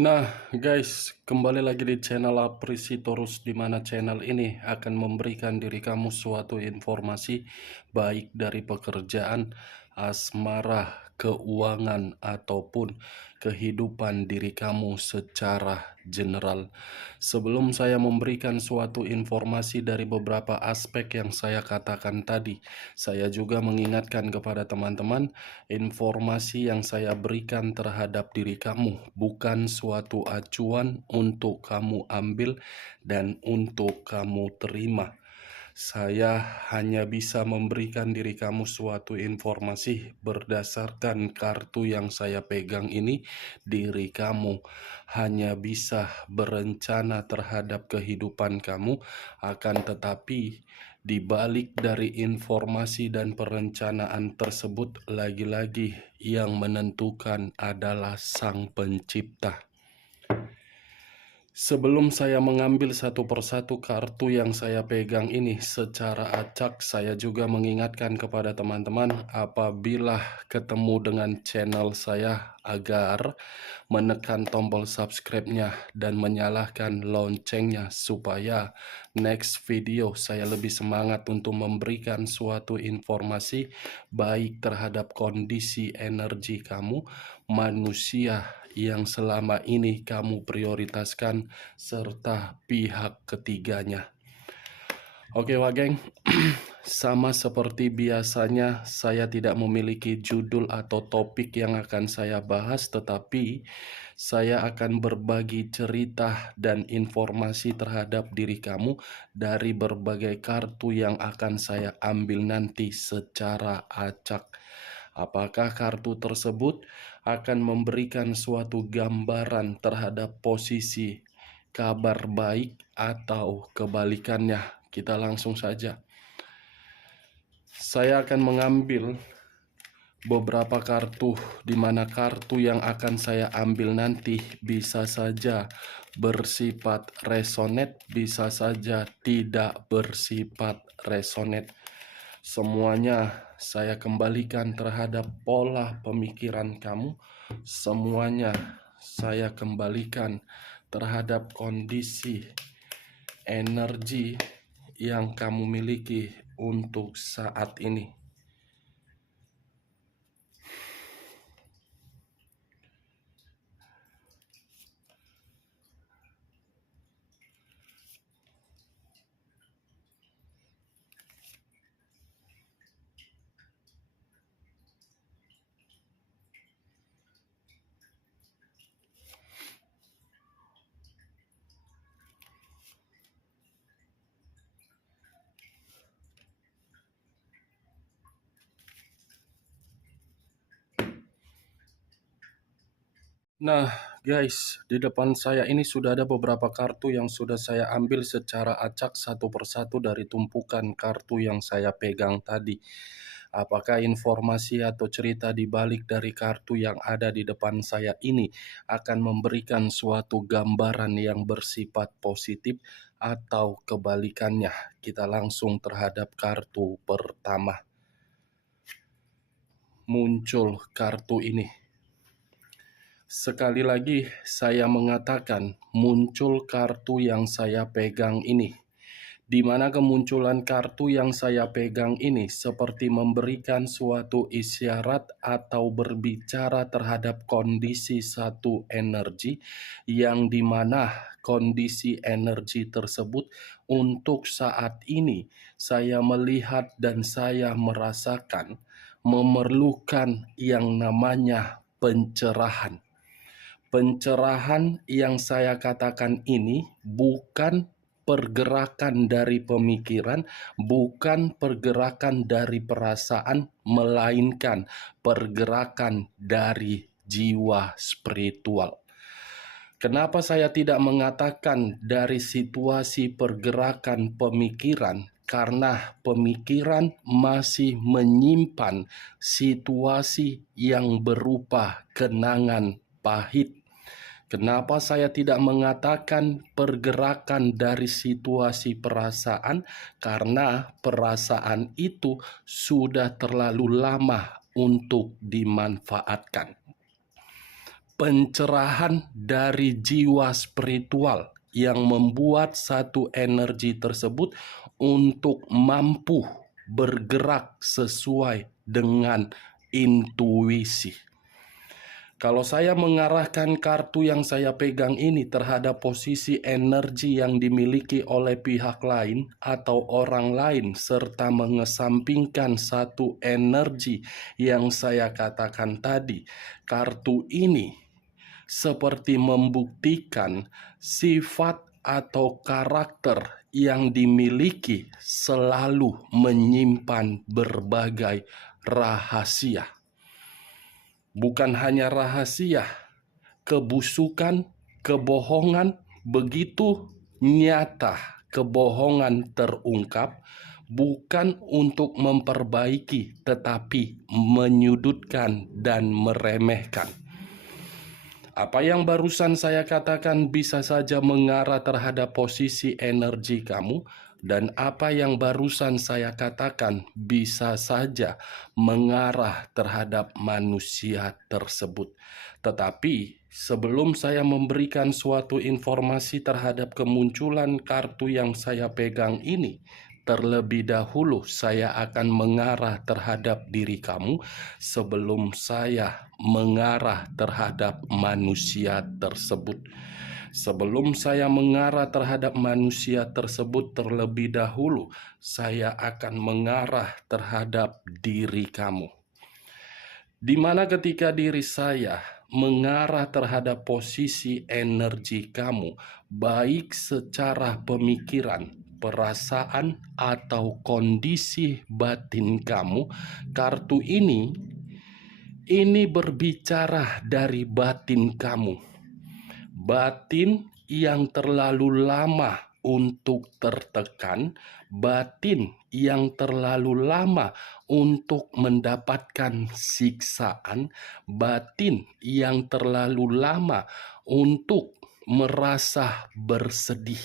Nah, guys, kembali lagi di channel Aprisitorus, di mana channel ini akan memberikan diri kamu suatu informasi baik dari pekerjaan, asmara, keuangan, ataupun kehidupan diri kamu secara general. Sebelum saya memberikan suatu informasi dari beberapa aspek yang saya katakan tadi, saya juga mengingatkan kepada teman-teman, informasi yang saya berikan terhadap diri kamu bukan suatu acuan untuk kamu ambil dan untuk kamu terima. Saya hanya bisa memberikan diri kamu suatu informasi berdasarkan kartu yang saya pegang ini. Diri kamu hanya bisa berencana terhadap kehidupan kamu, akan tetapi di balik dari informasi dan perencanaan tersebut, lagi-lagi yang menentukan adalah Sang Pencipta. Sebelum saya mengambil satu persatu kartu yang saya pegang ini secara acak, saya juga mengingatkan kepada teman-teman apabila ketemu dengan channel saya agar menekan tombol subscribe-nya dan menyalakan loncengnya supaya next video saya lebih semangat untuk memberikan suatu informasi baik terhadap kondisi energi kamu, manusia yang selama ini kamu prioritaskan, serta pihak ketiganya. Oke Wak Geng, sama seperti biasanya saya tidak memiliki judul atau topik yang akan saya bahas, tetapi saya akan berbagi cerita dan informasi terhadap diri kamu dari berbagai kartu yang akan saya ambil nanti secara acak. Apakah kartu tersebut akan memberikan suatu gambaran terhadap posisi kabar baik atau kebalikannya? Kita langsung saja. Saya akan mengambil beberapa kartu, di mana kartu yang akan saya ambil nanti bisa saja bersifat resonate, bisa saja tidak bersifat resonate. Semuanya saya kembalikan terhadap pola pemikiran kamu. Semuanya saya kembalikan terhadap kondisi energi yang kamu miliki untuk saat ini. Nah guys, di depan saya ini sudah ada beberapa kartu yang sudah saya ambil secara acak satu persatu dari tumpukan kartu yang saya pegang tadi. Apakah informasi atau cerita di balik dari kartu yang ada di depan saya ini akan memberikan suatu gambaran yang bersifat positif atau kebalikannya? Kita langsung terhadap kartu pertama. Muncul kartu ini. Sekali lagi saya mengatakan muncul kartu yang saya pegang ini, di mana kemunculan kartu yang saya pegang ini seperti memberikan suatu isyarat atau berbicara terhadap kondisi satu energi, yang dimana kondisi energi tersebut untuk saat ini saya melihat dan saya merasakan memerlukan yang namanya pencerahan. Pencerahan yang saya katakan ini bukan pergerakan dari pemikiran, bukan pergerakan dari perasaan, melainkan pergerakan dari jiwa spiritual. Kenapa saya tidak mengatakan dari situasi pergerakan pemikiran? Karena pemikiran masih menyimpan situasi yang berupa kenangan pahit. Kenapa saya tidak mengatakan pergerakan dari situasi perasaan? Karena perasaan itu sudah terlalu lama untuk dimanfaatkan. pencerahan dari jiwa spiritual yang membuat satu energi tersebut untuk mampu bergerak sesuai dengan intuisi. Kalau saya mengarahkan kartu yang saya pegang ini terhadap posisi energi yang dimiliki oleh pihak lain atau orang lain, serta mengesampingkan satu energi yang saya katakan tadi, kartu ini seperti membuktikan sifat atau karakter yang dimiliki selalu menyimpan berbagai rahasia. Bukan hanya rahasia, kebusukan, kebohongan begitu nyata. Kebohongan terungkap bukan untuk memperbaiki, tetapi menyudutkan dan meremehkan. Apa yang barusan saya katakan bisa saja mengarah terhadap posisi energi kamu, dan apa yang barusan saya katakan bisa saja mengarah terhadap manusia tersebut. Tetapi sebelum saya memberikan suatu informasi terhadap kemunculan kartu yang saya pegang ini, terlebih dahulu saya akan mengarah terhadap diri kamu sebelum saya mengarah terhadap manusia tersebut. Sebelum saya mengarah terhadap manusia tersebut terlebih dahulu, saya akan mengarah terhadap diri kamu. Di mana ketika diri saya mengarah terhadap posisi energi kamu, baik secara pemikiran, perasaan, atau kondisi batin kamu, kartu ini berbicara dari batin kamu. Batin yang terlalu lama untuk tertekan, batin yang terlalu lama untuk mendapatkan siksaan, batin yang terlalu lama untuk merasa bersedih.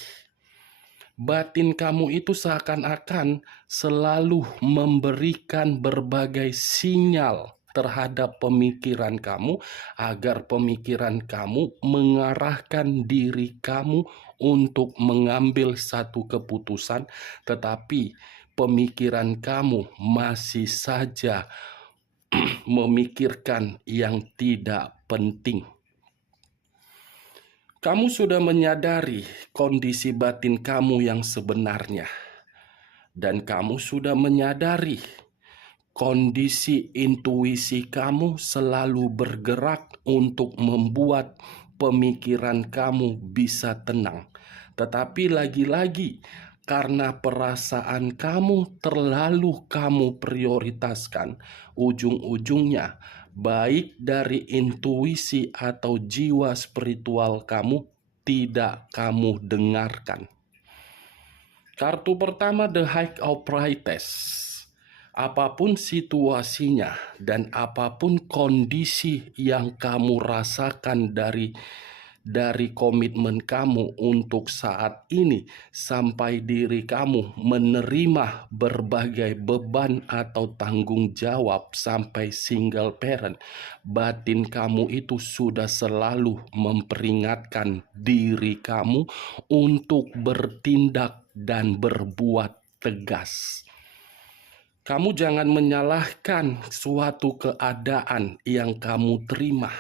Batin kamu itu seakan-akan selalu memberikan berbagai sinyal terhadap pemikiran kamu agar pemikiran kamu mengarahkan diri kamu untuk mengambil satu keputusan, tetapi pemikiran kamu masih saja memikirkan yang tidak penting. Kamu sudah menyadari kondisi batin kamu yang sebenarnya, dan kamu sudah menyadari kondisi intuisi kamu selalu bergerak untuk membuat pemikiran kamu bisa tenang. Tetapi lagi-lagi, karena perasaan kamu terlalu kamu prioritaskan, ujung-ujungnya baik dari intuisi atau jiwa spiritual kamu tidak kamu dengarkan. Kartu pertama, The High Priestess. Apapun situasinya dan apapun kondisi yang kamu rasakan dari komitmen kamu untuk saat ini, sampai diri kamu menerima berbagai beban atau tanggung jawab sampai single parent, batin kamu itu sudah selalu memperingatkan diri kamu untuk bertindak dan berbuat tegas. Kamu jangan menyalahkan suatu keadaan yang kamu terima.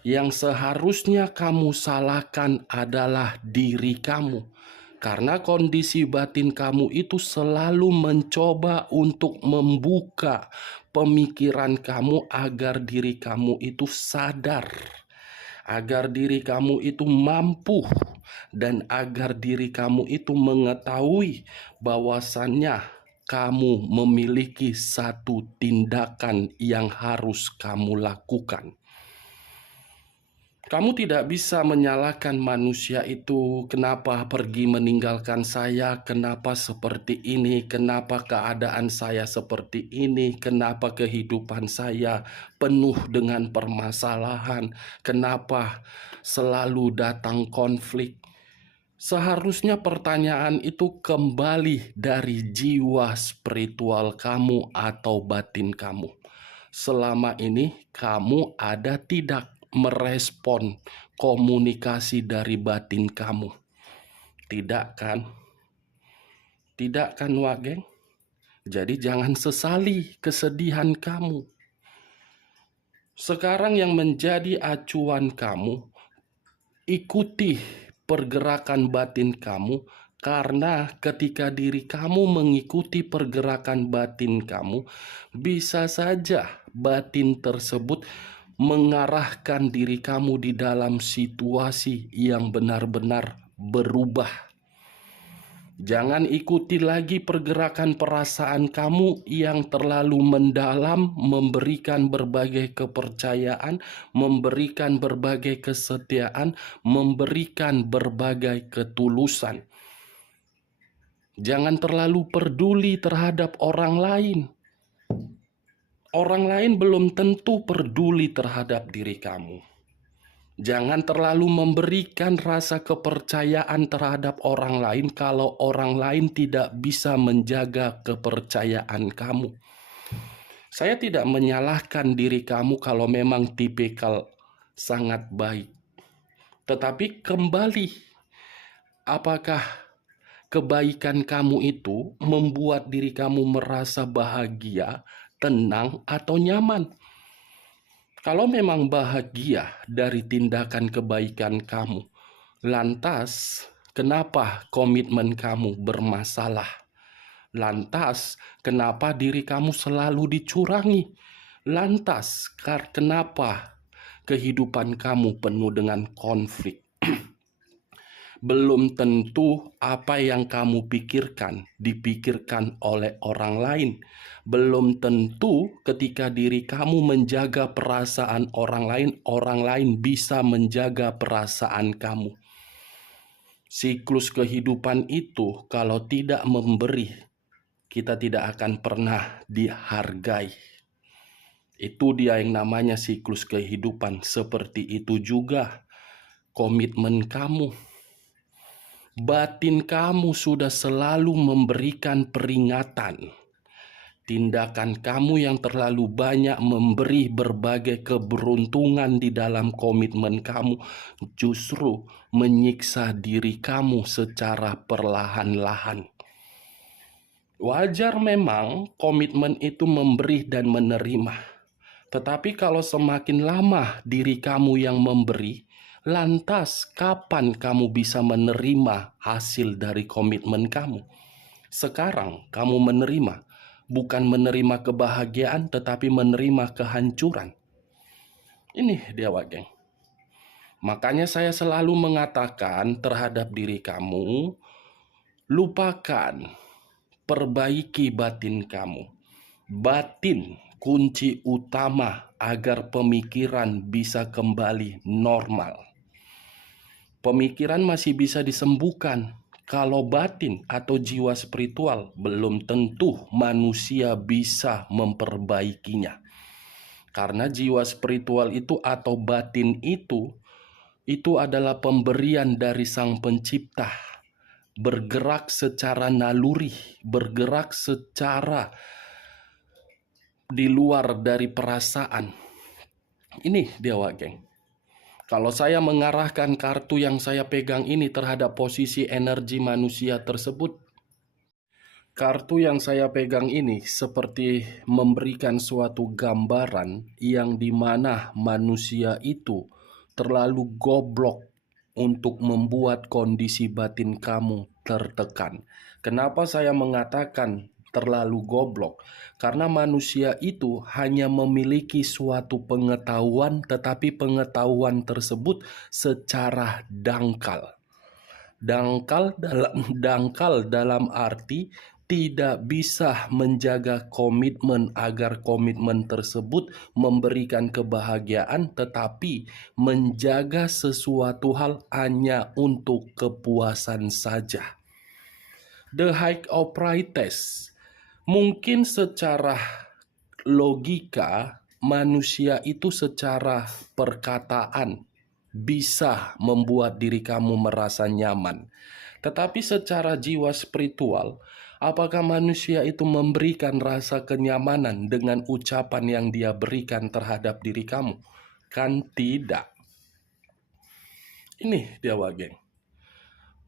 Yang seharusnya kamu salahkan adalah diri kamu. Karena kondisi batin kamu itu selalu mencoba untuk membuka pemikiran kamu agar diri kamu itu sadar, agar diri kamu itu mampu, dan agar diri kamu itu mengetahui bahwasannya kamu memiliki satu tindakan yang harus kamu lakukan. Kamu tidak bisa menyalahkan manusia itu, kenapa pergi meninggalkan saya, kenapa seperti ini, kenapa keadaan saya seperti ini, kenapa kehidupan saya penuh dengan permasalahan, kenapa selalu datang konflik. Seharusnya pertanyaan itu kembali dari jiwa spiritual kamu atau batin kamu. Selama ini kamu ada tidak merespon komunikasi dari batin kamu? Tidak kan? Tidak kan, Wak Geng? Jadi jangan sesali kesedihan kamu. Sekarang yang menjadi acuan kamu, ikuti pergerakan batin kamu, karena ketika diri kamu mengikuti pergerakan batin kamu, bisa saja batin tersebut mengarahkan diri kamu di dalam situasi yang benar-benar berubah. Jangan ikuti lagi pergerakan perasaan kamu yang terlalu mendalam, memberikan berbagai kepercayaan, memberikan berbagai kesetiaan, memberikan berbagai ketulusan. Jangan terlalu peduli terhadap orang lain. Orang lain belum tentu peduli terhadap diri kamu. Jangan terlalu memberikan rasa kepercayaan terhadap orang lain kalau orang lain tidak bisa menjaga kepercayaan kamu. Saya tidak menyalahkan diri kamu kalau memang tipikal sangat baik. Tetapi kembali, apakah kebaikan kamu itu membuat diri kamu merasa bahagia, tenang, atau nyaman? Kalau memang bahagia dari tindakan kebaikan kamu, lantas kenapa komitmen kamu bermasalah? Lantas kenapa diri kamu selalu dicurangi? Lantas kenapa kehidupan kamu penuh dengan konflik? Belum tentu apa yang kamu pikirkan dipikirkan oleh orang lain. Belum tentu ketika diri kamu menjaga perasaan orang lain bisa menjaga perasaan kamu. Siklus kehidupan itu kalau tidak memberi, kita tidak akan pernah dihargai. Itu dia yang namanya siklus kehidupan. Seperti itu juga komitmen kamu. Batin kamu sudah selalu memberikan peringatan. Tindakan kamu yang terlalu banyak memberi berbagai keberuntungan di dalam komitmen kamu justru menyiksa diri kamu secara perlahan-lahan. Wajar memang komitmen itu memberi dan menerima. Tetapi kalau semakin lama diri kamu yang memberi, lantas kapan kamu bisa menerima hasil dari komitmen kamu? Sekarang kamu menerima, bukan menerima kebahagiaan tetapi menerima kehancuran. Ini dia, Wak Geng. Makanya saya selalu mengatakan terhadap diri kamu, lupakan, perbaiki batin kamu. Batin kunci utama agar pemikiran bisa kembali normal. Pemikiran masih bisa disembuhkan. Kalau batin atau jiwa spiritual, belum tentu manusia bisa memperbaikinya. Karena jiwa spiritual itu atau batin itu adalah pemberian dari Sang Pencipta. Bergerak secara naluri, bergerak secara di luar dari perasaan. Ini dia, Wak Geng. Kalau saya mengarahkan kartu yang saya pegang ini terhadap posisi energi manusia tersebut, kartu yang saya pegang ini seperti memberikan suatu gambaran yang dimana manusia itu terlalu goblok untuk membuat kondisi batin kamu tertekan. Kenapa saya mengatakan terlalu goblok? Karena manusia itu hanya memiliki suatu pengetahuan, tetapi pengetahuan tersebut secara dangkal. Dangkal dalam arti tidak bisa menjaga komitmen agar komitmen tersebut memberikan kebahagiaan, tetapi menjaga sesuatu hal hanya untuk kepuasan saja. The High of Priorities. Mungkin secara logika manusia itu secara perkataan bisa membuat diri kamu merasa nyaman. Tetapi secara jiwa spiritual, apakah manusia itu memberikan rasa kenyamanan dengan ucapan yang dia berikan terhadap diri kamu? Kan tidak. Ini dia Wak geng.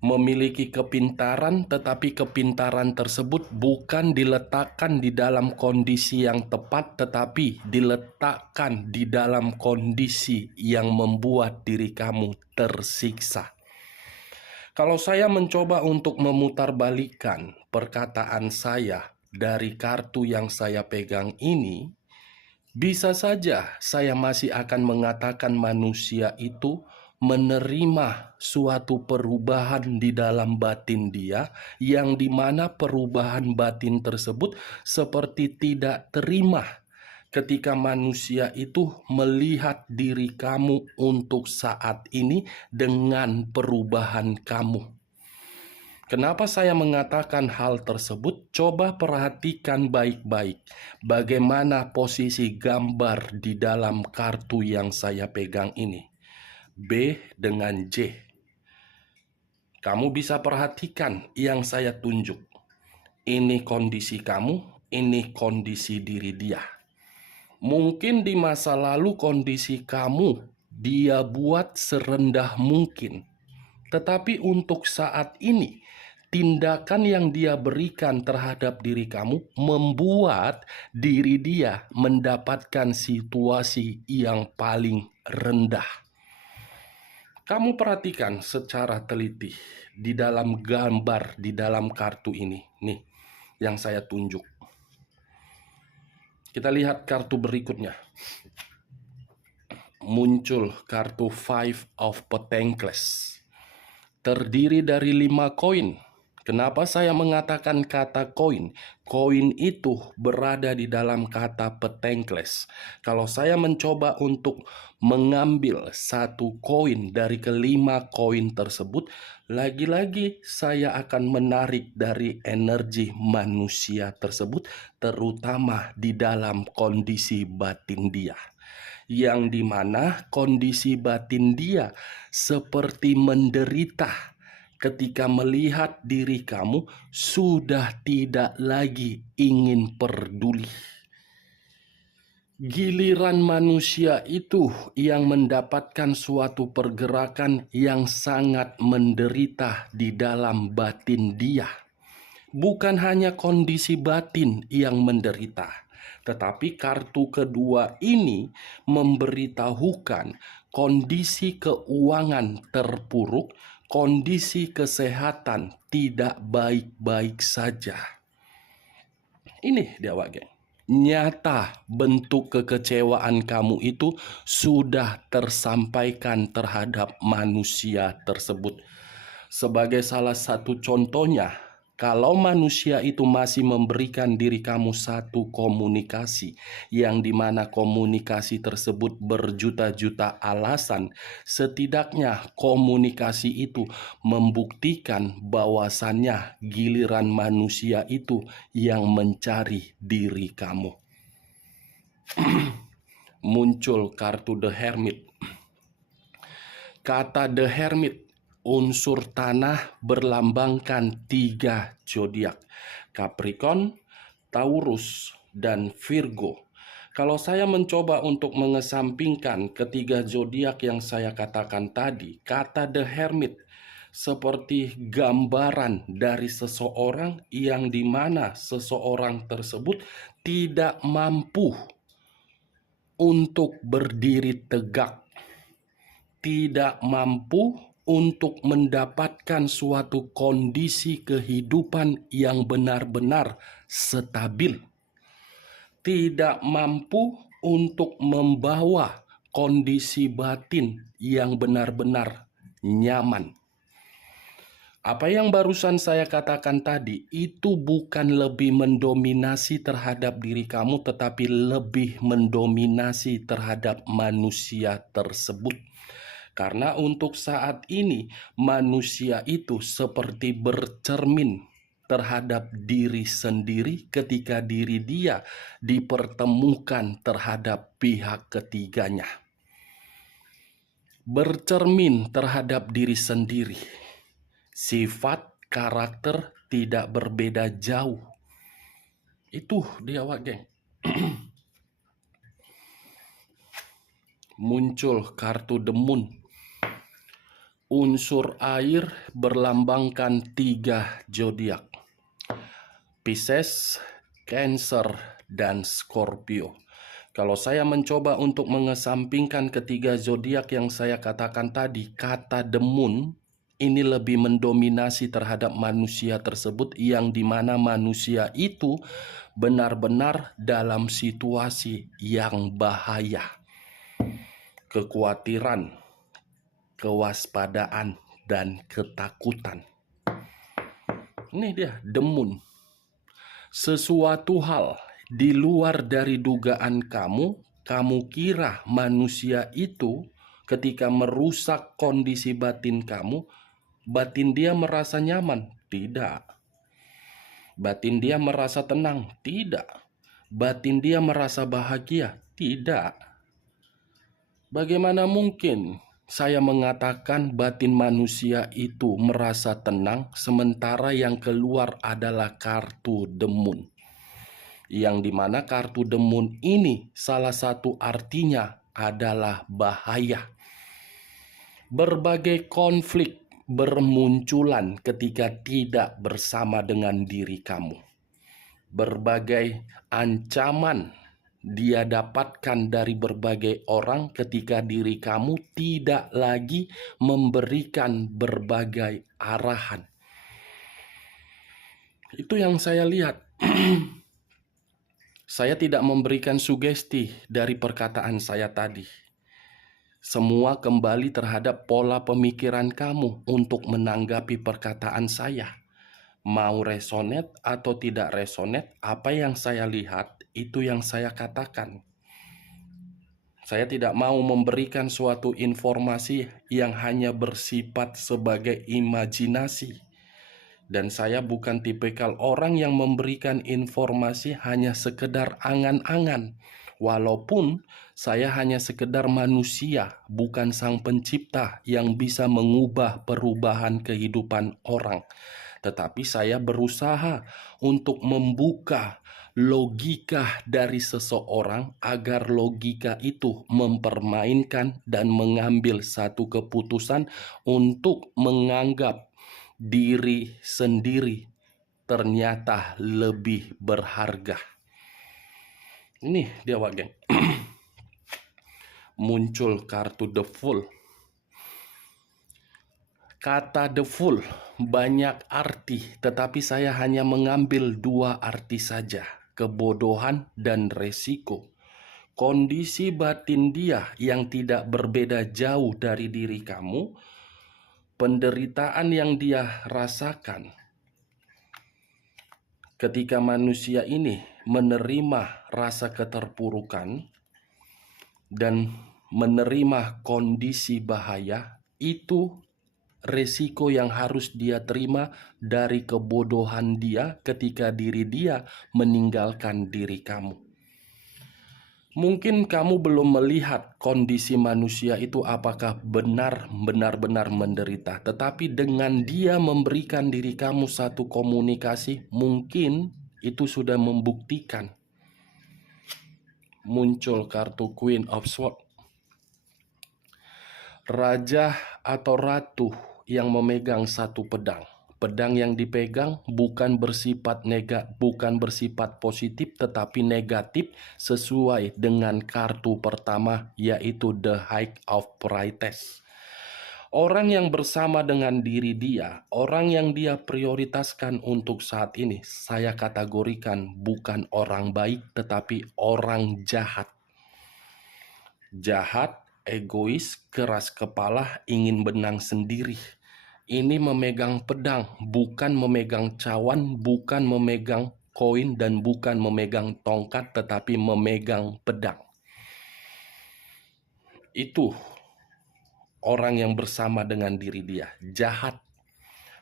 Memiliki kepintaran, tetapi kepintaran tersebut bukan diletakkan di dalam kondisi yang tepat, tetapi diletakkan di dalam kondisi yang membuat diri kamu tersiksa. Kalau saya mencoba untuk memutarbalikkan perkataan saya dari kartu yang saya pegang ini, bisa saja saya masih akan mengatakan manusia itu menerima suatu perubahan di dalam batin dia, yang dimana perubahan batin tersebut seperti tidak terima ketika manusia itu melihat diri kamu untuk saat ini dengan perubahan kamu. Kenapa saya mengatakan hal tersebut? Coba perhatikan baik-baik bagaimana posisi gambar di dalam kartu yang saya pegang ini. B dengan J. Kamu bisa perhatikan yang saya tunjuk. Ini kondisi kamu, ini kondisi diri dia. Mungkin di masa lalu kondisi kamu dia buat serendah mungkin. Tetapi untuk saat ini, tindakan yang dia berikan terhadap diri kamu membuat diri dia mendapatkan situasi yang paling rendah. Kamu perhatikan secara teliti di dalam gambar, di dalam kartu ini. Nih, yang saya tunjuk. Kita lihat kartu berikutnya. Muncul kartu Five of Pentacles. Terdiri dari 5 koin. Kenapa saya mengatakan kata koin? Koin itu berada di dalam kata Pentacles. Kalau saya mencoba untuk mengambil satu koin dari kelima koin tersebut, lagi-lagi saya akan menarik dari energi manusia tersebut, terutama di dalam kondisi batin dia, yang dimana kondisi batin dia seperti menderita ketika melihat diri kamu sudah tidak lagi ingin peduli. Giliran manusia itu yang mendapatkan suatu pergerakan yang sangat menderita di dalam batin dia. Bukan hanya kondisi batin yang menderita, tetapi kartu kedua ini memberitahukan kondisi keuangan terpuruk, kondisi kesehatan tidak baik-baik saja. Ini dia Wak geng. Nyata bentuk kekecewaan kamu itu sudah tersampaikan terhadap manusia tersebut. Sebagai salah satu contohnya, kalau manusia itu masih memberikan diri kamu satu komunikasi, yang dimana komunikasi tersebut berjuta-juta alasan, setidaknya komunikasi itu membuktikan bahwasannya giliran manusia itu yang mencari diri kamu. Muncul kartu The Hermit. Kata The Hermit, unsur tanah berlambangkan 3 zodiak, Capricorn, Taurus, dan Virgo. Kalau saya mencoba untuk mengesampingkan ketiga zodiak yang saya katakan tadi, kata The Hermit seperti gambaran dari seseorang yang dimana seseorang tersebut tidak mampu untuk berdiri tegak, tidak mampu untuk mendapatkan suatu kondisi kehidupan yang benar-benar stabil, tidak mampu untuk membawa kondisi batin yang benar-benar nyaman. Apa yang barusan saya katakan tadi itu bukan lebih mendominasi terhadap diri kamu, tetapi lebih mendominasi terhadap manusia tersebut. Karena untuk saat ini manusia itu seperti bercermin terhadap diri sendiri ketika diri dia dipertemukan terhadap pihak ketiganya. Bercermin terhadap diri sendiri. Sifat, karakter tidak berbeda jauh. Itu dia Wak geng. muncul kartu The Moon. Unsur air berlambangkan 3 zodiak: Pisces, Cancer, dan Scorpio. Kalau saya mencoba untuk mengesampingkan ketiga zodiak yang saya katakan tadi, kata The Moon ini lebih mendominasi terhadap manusia tersebut, yang dimana manusia itu benar-benar dalam situasi yang bahaya. Kekhawatiran, kewaspadaan, dan ketakutan. Ini dia The Moon. Sesuatu hal di luar dari dugaan kamu kira manusia itu ketika merusak kondisi batin kamu, batin dia merasa nyaman? Tidak. Batin dia merasa tenang? Tidak. Batin dia merasa bahagia? Tidak. Bagaimana mungkin saya mengatakan batin manusia itu merasa tenang, sementara yang keluar adalah kartu The Moon. Yang dimana kartu The Moon ini salah satu artinya adalah bahaya. Berbagai konflik bermunculan ketika tidak bersama dengan diri kamu. Berbagai ancaman dia dapatkan dari berbagai orang ketika diri kamu tidak lagi memberikan berbagai arahan. Itu yang saya lihat. Saya tidak memberikan sugesti dari perkataan saya tadi. Semua kembali terhadap pola pemikiran kamu untuk menanggapi perkataan saya. Mau resonate atau tidak resonate, apa yang saya lihat itu yang saya katakan. Saya tidak mau memberikan suatu informasi yang hanya bersifat sebagai imajinasi. Dan saya bukan tipikal orang yang memberikan informasi hanya sekedar angan-angan. Walaupun saya hanya sekedar manusia, bukan sang pencipta yang bisa mengubah perubahan kehidupan orang. Tetapi saya berusaha untuk membuka logika dari seseorang agar logika itu mempermainkan dan mengambil satu keputusan untuk menganggap diri sendiri ternyata lebih berharga. Ini dia geng. Muncul kartu The Fool. Kata The Fool banyak arti, tetapi saya hanya mengambil 2 arti saja: kebodohan dan resiko. Kondisi batin dia yang tidak berbeda jauh dari diri kamu, penderitaan yang dia rasakan ketika manusia ini menerima rasa keterpurukan dan menerima kondisi bahaya, itu resiko yang harus dia terima dari kebodohan dia ketika diri dia meninggalkan diri kamu. Mungkin kamu belum melihat kondisi manusia itu apakah benar-benar menderita, tetapi dengan dia memberikan diri kamu satu komunikasi, mungkin itu sudah membuktikan. Muncul kartu Queen of Swords. Raja atau ratu yang memegang satu pedang. Pedang yang dipegang bukan bersifat positif tetapi negatif, sesuai dengan kartu pertama, yaitu The High of Priestess. Orang yang bersama dengan diri dia, orang yang dia prioritaskan untuk saat ini, saya kategorikan bukan orang baik tetapi orang jahat. Jahat, egois, keras kepala, ingin menang sendiri. Ini memegang pedang, bukan memegang cawan, bukan memegang koin, dan bukan memegang tongkat, tetapi memegang pedang. Itu orang yang bersama dengan diri dia, jahat.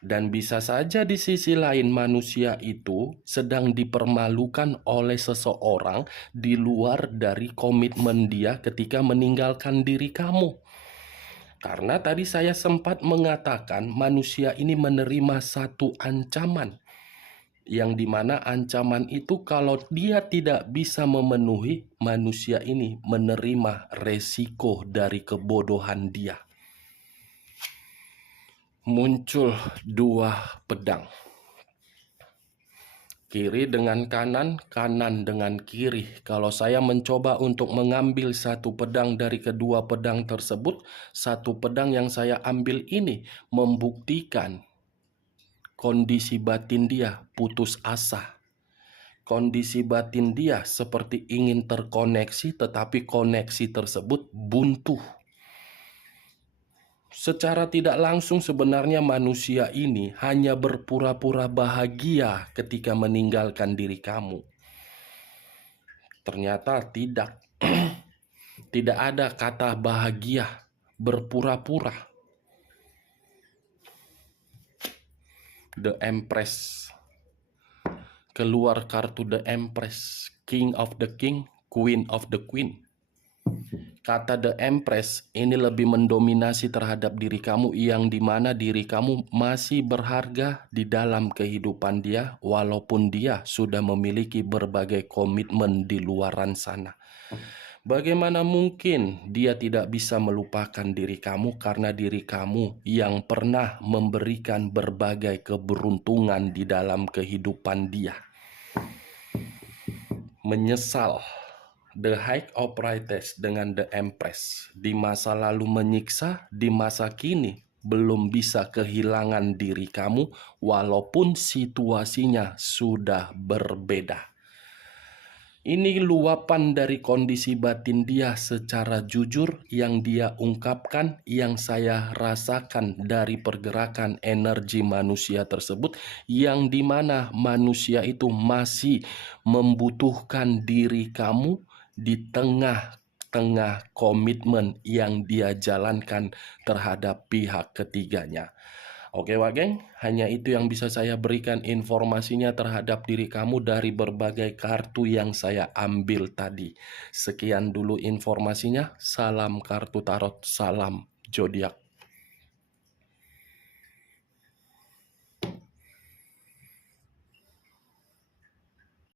Dan bisa saja di sisi lain manusia itu sedang dipermalukan oleh seseorang di luar dari komitmen dia ketika meninggalkan diri kamu. Karena tadi saya sempat mengatakan manusia ini menerima satu ancaman. yang dimana ancaman itu kalau dia tidak bisa memenuhi, manusia ini menerima resiko dari kebodohan dia. Muncul dua pedang, kiri dengan kanan, kanan dengan kiri. Kalau saya mencoba untuk mengambil satu pedang dari kedua pedang tersebut, satu pedang yang saya ambil ini membuktikan kondisi batin dia putus asa. Kondisi batin dia seperti ingin terkoneksi, tetapi koneksi tersebut buntu. Secara tidak langsung sebenarnya manusia ini hanya berpura-pura bahagia ketika meninggalkan diri kamu. Ternyata tidak. Tidak ada kata bahagia, berpura-pura. The Empress. Keluar kartu The Empress, King of the King, Queen of the Queen. Kata The Empress ini lebih mendominasi terhadap diri kamu, yang dimana diri kamu masih berharga di dalam kehidupan dia, walaupun dia sudah memiliki berbagai komitmen di luaran sana. Bagaimana mungkin dia tidak bisa melupakan diri kamu, karena diri kamu yang pernah memberikan berbagai keberuntungan di dalam kehidupan dia. Menyesal. The High of Priestess dengan The Empress. Di masa lalu menyiksa, di masa kini belum bisa kehilangan diri kamu walaupun situasinya sudah berbeda. Ini luapan dari kondisi batin dia secara jujur yang dia ungkapkan, yang saya rasakan dari pergerakan energi manusia tersebut, yang dimana manusia itu masih membutuhkan diri kamu di tengah-tengah komitmen yang dia jalankan terhadap pihak ketiganya. Oke Wak-geng, hanya itu yang bisa saya berikan informasinya terhadap diri kamu dari berbagai kartu yang saya ambil tadi. Sekian dulu informasinya, salam kartu tarot, salam zodiak.